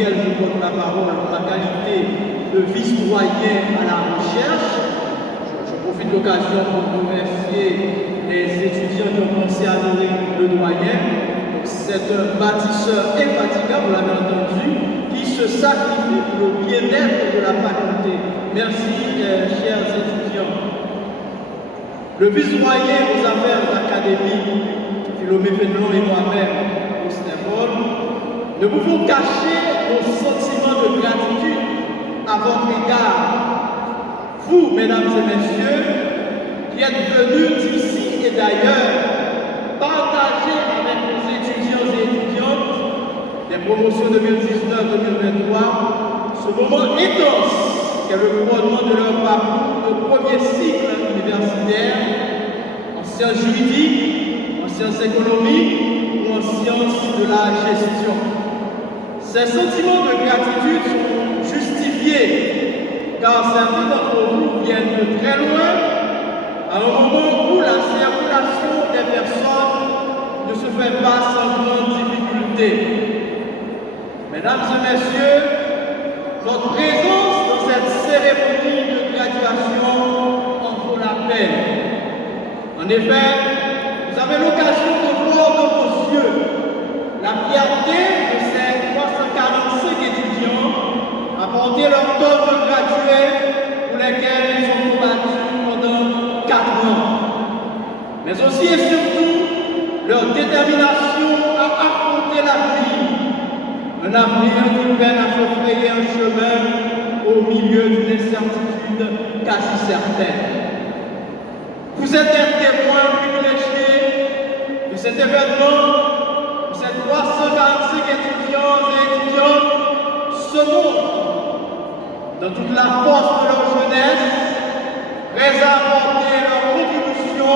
Je porte la parole en ma qualité de vice-doyen à la recherche. Je profite de l'occasion pour remercier les étudiants qui ont commencé à donner le doyen. C'est un bâtisseur infatigable, vous l'avez entendu, qui se sacrifie pour le bien-être de la faculté. Merci, chers étudiants. Le vice-doyen aux affaires académiques, Philomé Fénelon et moi-même, Paul, ne pouvons cacher nos sentiments de gratitude à votre égard. Vous, mesdames et messieurs, qui êtes venus d'ici et d'ailleurs, partager avec nos étudiants et étudiantes des promotions 2019-2023 ce moment intense qu'est le couronnement de leur parcours de premier cycle universitaire en sciences juridiques, en sciences économiques ou en sciences de la gestion. Ces sentiments de gratitude sont justifiés car certains d'entre vous viennent de très loin à un moment où la circulation des personnes ne se fait pas sans grande difficulté. Mesdames et messieurs, votre présence dans cette cérémonie de graduation en vaut la peine. En effet, vous avez l'occasion de voir dans vos yeux la fierté de ces 345 étudiants à porter leur taux de gradués pour lesquels ils ont combattu pendant 4 ans. Mais aussi et surtout leur détermination à affronter l'avenir. Un avenir qui peine à se frayer un chemin au milieu d'une incertitude quasi certaine. Vous êtes un témoin privilégié de cet événement où ces 345 étudiants et étudiantes se montrent dans toute la force de leur jeunesse, prêts à apporter leur contribution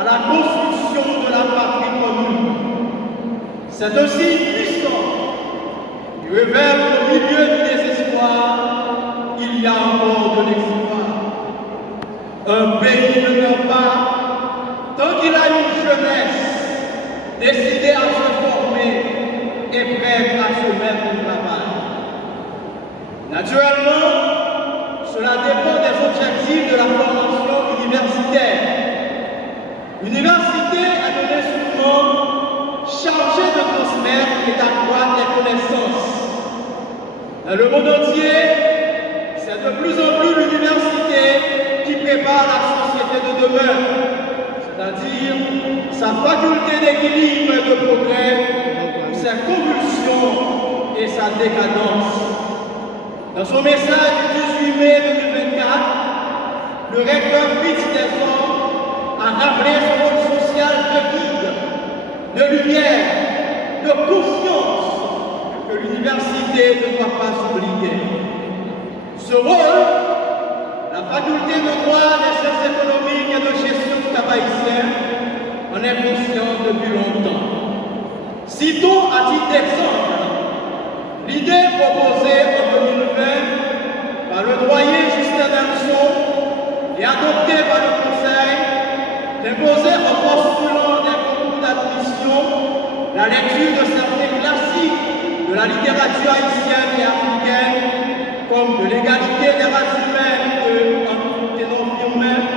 à la construction de la patrie commune. C'est aussi puissant qui révèle au milieu du désespoir, il y a encore de l'espoir. Un pays ne meurt pas tant qu'il a une jeunesse décidée à se former et prête à se mettre au travail. Naturellement, cela dépend des objectifs de la formation universitaire. L'université est un instrument chargé de transmettre et d'accroître les connaissances. Dans le monde entier, c'est de plus en plus l'université qui prépare la société de demain, c'est-à-dire sa faculté d'équilibre et de progrès, ses convulsions et sa décadence. Dans son message du 18 mai 2024, le recteur Fritz Desor a rappelé son rôle social de guide, de lumière, de conscience l'université ne doit pas s'oublier. Ce rôle, la faculté de droit, des sciences économiques et de gestion du Cap haïtien en est consciente depuis longtemps. Citons à titre d'exemple l'idée proposée en 2020 par le doyen Justin Nelson et adoptée par le Conseil d'imposer aux postulants des concours d'admission la lecture de certains classiques de la littérature haïtienne et africaine, comme de l'égalité des races humaines et non-humaines,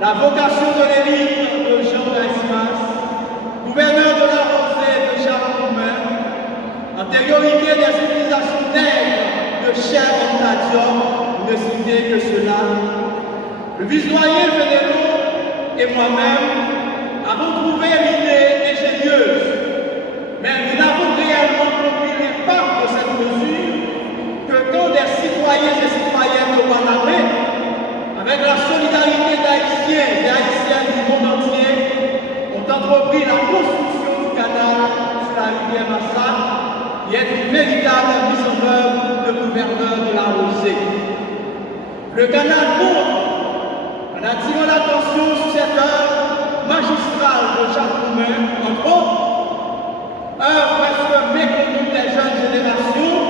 la vocation de l'élite de Jean Gaismas, gouverneur de la Rosée de Jacques Roumain, antériorité des civilisations nègres de Cher Antadium, ne citer que cela, le vice-doyen Fédélo et moi-même avons trouvé l'idée ingénieuse, mais nous n'avons réellement compris l'impact de cette mesure que quand des citoyens et citoyennes de Panamé, avec la solidarité d'Haïtiens et Haïtiennes du monde entier, ont entrepris la construction du canal sur la rivière Massa, qui est une véritable mise en œuvre de gouverneur de la Rosée. Le canal montre, en attirant l'attention sur cette œuvre magistrale de Jacques Roumain, entre autres, œuvre presque méconnue des jeunes générations,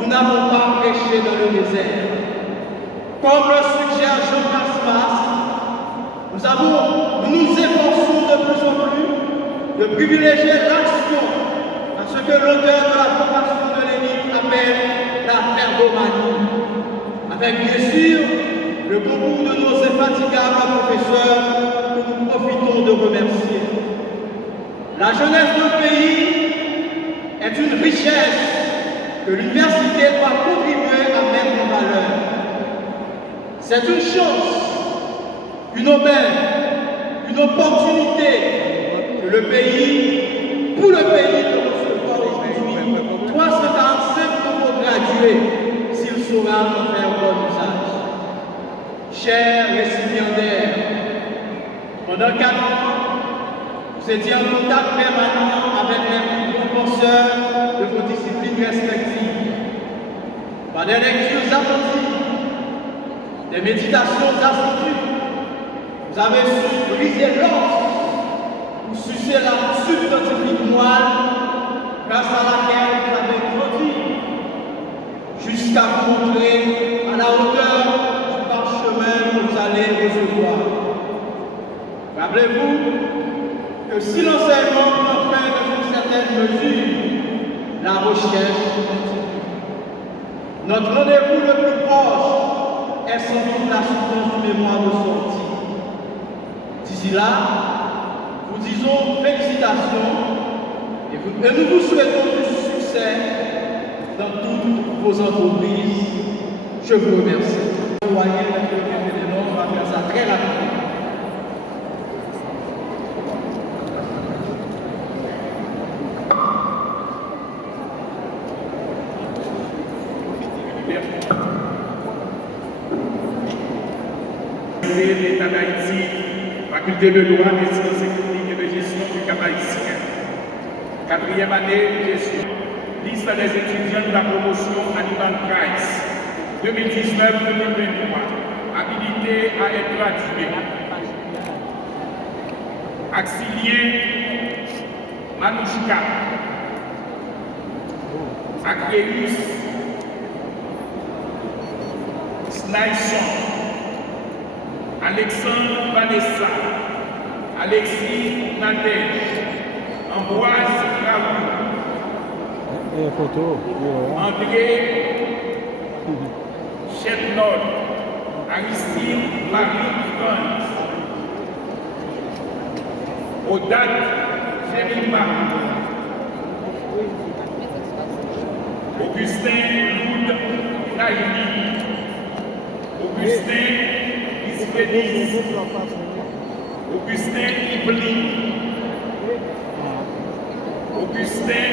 nous n'avons pas prêché dans le désert. Comme le suggère Jean Gaismas, nous nous efforçons de plus en plus de privilégier l'action à ce que l'auteur de la vocation de l'élite appelle la ergomanie, avec bien sûr le concours de nos infatigables professeurs que nous profitons de remercier. La jeunesse du pays est une richesse que l'université doit contribuer à mettre en valeur. C'est une chance, une aubaine, une opportunité que le pays, pour le pays de recevoir aujourd'hui 345 nouveaux gradués s'il saura en faire bon usage. Chers récipiendaires, pendant 4 ans, vous étiez en contact permanent avec les professeurs de vos disciplines respectives. Par des lectures attentives, des méditations assidues, vous avez su briser l'os ou sucer la subscientifique moelle grâce à laquelle vous avez grandi, jusqu'à vous montrer à la hauteur du parchemin que vous allez recevoir. Rappelez-vous que si l'enseignement prend fin dans une certaine mesure, la recherche continue. Notre rendez-vous le plus proche est sans doute la soutenance du mémoire de sortie. D'ici là, nous disons félicitations et nous vous souhaitons du succès dans toutes vos entreprises. Je vous remercie. Vous voyez, on va faire ça très rapidement. L'État d'Haïti, faculté de droit, des sciences économiques et de gestion du Cap haïtien. 4e année de gestion. Liste des étudiants de la promotion Animal Price 2019-2023. Habilité à être gradué. Axilien Manouchka. Acreus Snaison. Alexandre Vanessa, Alexis Nadège, Ambroise Raoul, André Chetnol, Aristide Marie France, Odat Jemima, Augustin Loud Naïli, Augustin Félix, Augustin Ibli, Augustin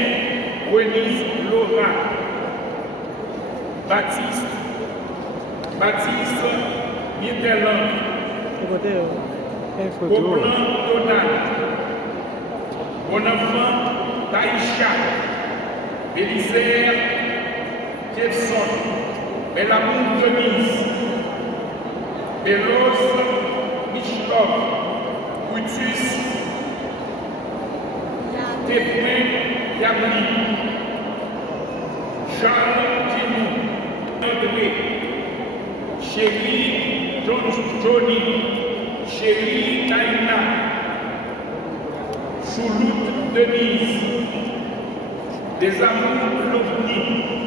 Wenise Laura, Baptiste Mitterland, Goblan Donald, Bonenfant Taïcha, Bélisaire, Jefferson, Belamour Denise, Belos, Michelov, Brutus, Tépin, Yabli, Jean Dimou, André, Chéri, Johnny, Chéri, Naïna, Chouloute, Denise, des amours, Lovni,